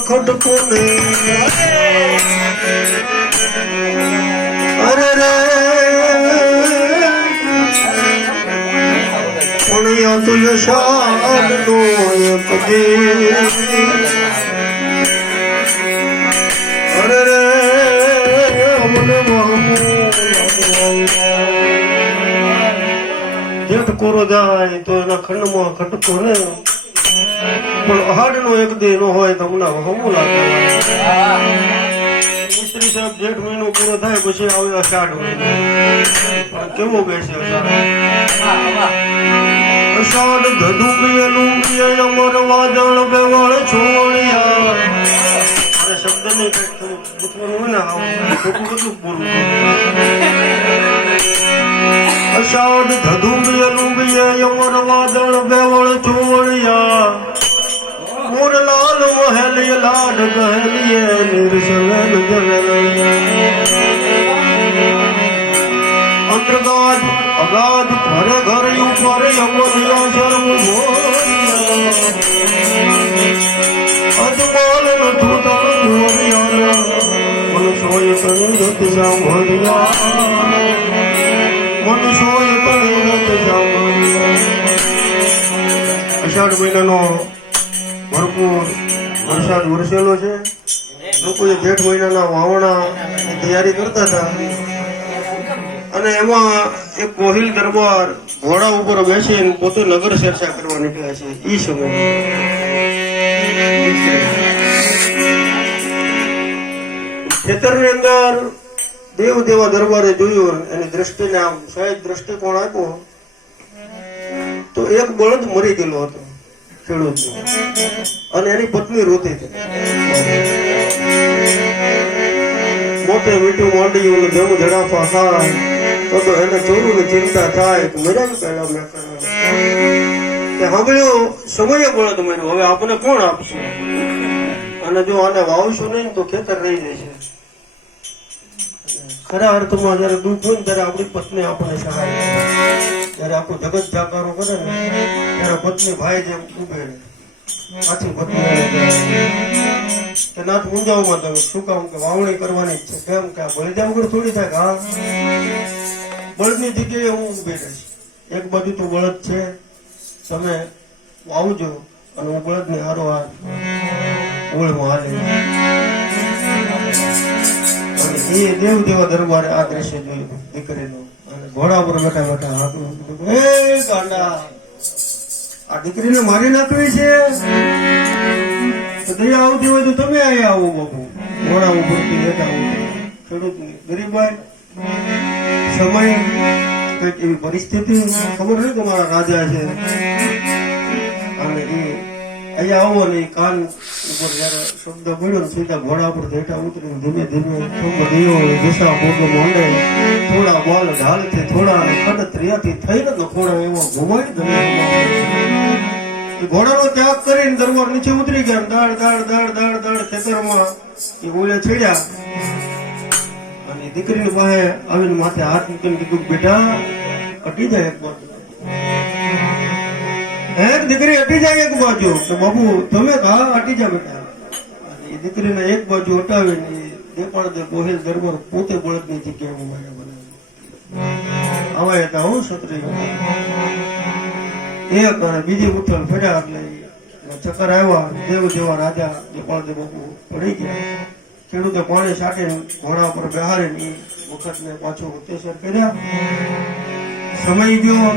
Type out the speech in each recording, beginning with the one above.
ખટકો ને અરે રે. પુણ્ય તો શાદ નો એક અરે રે. અમને જેઠ કોરો જાય તો એના ખંડમાં ખટકો ને પણ અહાડ નો એક દી નો હોય તમને હમું લાગે મિસ્ત્રી સાહેબ જેઠ મહિનો પૂરો થાય પછી આવે અષાઢ મહિનો પણ કેવો બેસે અષાઢ અષાઢ ધધુકિયનું પ્રિય અમર વાદળ બેવળ છોડિયા અરે શબ્દ નહીં કંઈક થોડું ગુંથવાનું ને અષાઢ ધધુમ્ય કિય અમર વાદળ બેવળ છોડિયા લાડ કહેલિયે નિર્સલન અંતર્ગાત અગાધ ઘર ઘર ઉપર યમનિયો શર્મ અજમાલ નઠું તણ મોરિયા મન સોય સંગત સાંભળ્યા મન સોય સંગત સાંભળ્યા અષાઢ મહિનાનો ભરપૂર વરસાદ વરસેલો છે. લોકોએ જેઠ મહિનાના વાવણા તૈયારી કરતા હતા. અને એમાં એક કોહિલ દરબાર ઘોડા ઉપર બેસીને પોતે નગર ચર્ચા કરવા નીકળ્યા છે. ઈ સમય. ખેતરની અંદર દેવ દેવા દરબારે જોયું એની દ્રષ્ટિને આમ સહેજ દ્રષ્ટિકોણ આપ્યો, તો એક બળદ મરી ગયેલો હતો. ખેડૂત અને એની પત્ની રોતી હતી મોટે મીઠું માંડ્યું ને જેવું જડાફા ખાય. તો તો એને ચોરું ની ચિંતા થાય કે મર્યા પહેલા મેં તે સાંભળ્યું, સમયે બળદ મર્યું હવે આપણે કોણ આપશે? અને જો આને વાવશું નહીં તો ખેતર રહી જશે ખરા અર્થમાં જયારે દુઃખ હોય ત્યારે આપણી પત્ની આપણે સહાય કરે. આખું જગત જાકારો કરે ને, ત્યારે પત્ની ભાઈ જેમ ઉભે. આથી પત્ની કે નાથ મૂંઝાવમાં તમે શું કામ કે વાવણી કરવાની છે. કેમ કે આ બળદા થોડી થાય કે હા. બળદની જગ્યાએ હું ઊભી રહીશ. એક બાજુ તો બળદ છે. તમે વાવજો અને હું બળદની હારો હાર ઓળમાં હાલે. અને એ દેવ દેવા દરબારે આ દ્રશ્ય જોયું દીકરીનું. ઘોડા ઉપર બેઠા બેઠા ગાંડા. આ દીકરીને મારી નાખવી છે? દયા આવતી હોય તો તમે અહીંયા આવો બાપુ. ઘોડા ઉપરથી બેઠા આવો ખેડૂત ગરીબાઈ સમય કંઈક એવી પરિસ્થિતિ. ખબર નહીં તમારા રાજા છે. અને એ અહીંયા આવો ને કાન ઉપર જયારે શબ્દ બોલ્યો ને સીધા ઘોડા પર બેઠા ઉતરીને ધીમે ધીમે દિશા ભોગો મોડે. થોડા બોલ ઢાલથી, થોડા અને ખડ ત્રિયાથી થઈને તો થોડા એવો ઘુમાડી ઘોડાનો ત્યાગ કરીને દરબાર નીચે ઉતરી ગયા દાળ દાળ દાળ દાળ દાડ ખેતરમાં એ ઓલે છેડ્યા અને દીકરીની પાસે આવીને માથે હાથ મૂકીને કીધું, બેટા અટી જાય એક બાજુ એક દીકરી હટી જાય એક બાજુ. તો બાબુ તમે હા હટી જા બેટા. એ દીકરીને એક બાજુ હટાવીને એ દેપાળ દે ગોહિલ દરબાર પોતે બળદની જગ્યાએ ઊભા બનાવી આવા હતા હું ક્ષત્રિય. એક અને બીજી ઉઠલ ફર્યા એટલે ચક્કર આવ્યા દેવ જેવા રાજા દેપાળ દે બાપુ પડી ગયા. ખેડૂતે પાણી છાંટીને ઘોડા પર બેહારીને વખતને પાછો અત્યાચાર કર્યા. સમય ગયો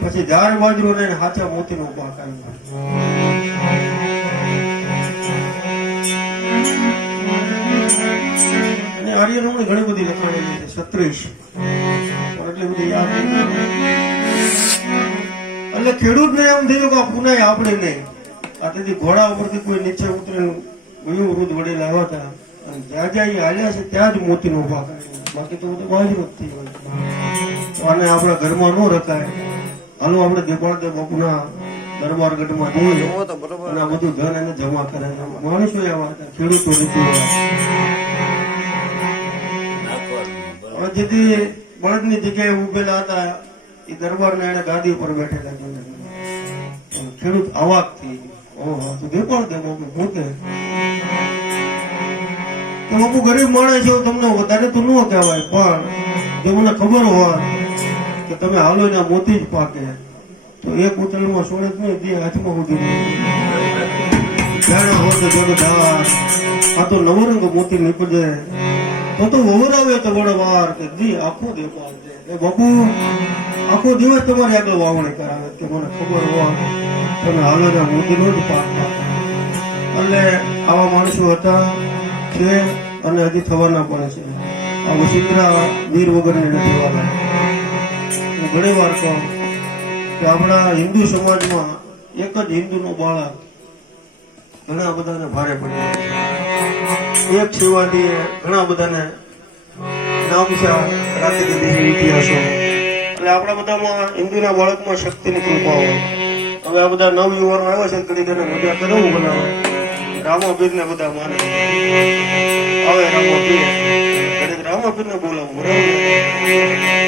પછી ઝાડ બાજરો ને હાથે મોતીનો પાક આવ્યો અને આર્ય રમણી ઘણી બધી લખાણેલી છે સત્રીસ એટલી બધી યાદ. એટલે ખેડૂતને એમ થયું કે આ પુનાય આપણે નહીં. આ ઘોડા ઉપરથી કોઈ નીચે ઉતરે ગયું વૃદ્ધ વડેલા હતા. અને જ્યાં જ્યાં હાલ્યા છે, ત્યાં જ મોતીનો પાક આવ્યો બાકી તો બધું બાજરો જ થઈ હોય તો આને આપણા ઘરમાં ન રખાય હાલો આપણે દેપાળદે બાપુના દરબારગઢમાં જઈએ અને આ બધું ધન એને જમા કરે માણસો એવા હતા ખેડૂતો. હવે જેથી બળદની જગ્યાએ ઉભેલા હતા એ દરબારને એને ગાદી પર બેઠેલા. ખેડૂત અવાકથી ગયો. ઓહો, તો દેપાળ દે બાપુ પોતે તો બાપુ ગરીબ માણસ છે તમને વધારે તો ન કહેવાય પણ જો મને ખબર હોય કે તમે હાલો ને મોતી જ પાકે. તો એક ઉતલમાં સોળે હાથમાં દાર આ તો નવરંગ મોતી નીકળજે તો તો વવરાવે તો વડો વાર કે દી આખો દે એ બાપુ, આખો દિવસ તમારી આગળ વાવણી કરાવે કે મને ખબર હોય. તમે હાલો ને મોતી નો જ પાક એટલે આવા માણસો હતા છે અને હજી થવાના પણ છે. આ વસુંધરા વીર વગરની નથી વાળા ઘણી વાર કહું કે આપણા હિન્દુ સમાજમાં એક જ હિન્દુનો બાળક ઘણા બધાને ભારે પડ્યો એક સેવાથી ઘણા બધાને નામ છે રાતે ઇતિહાસો. એટલે આપણા બધામાં હિન્દુના બાળકમાં શક્તિની કૃપા હોય. હવે આ બધા નવ યુવાનો આવ્યા છે કદી તેને મજા કરવું બનાવે રામાપીર ને બધા માને. હવે રામાપીર. કડીક રામાપીર ને બોલાવું. બરાબર?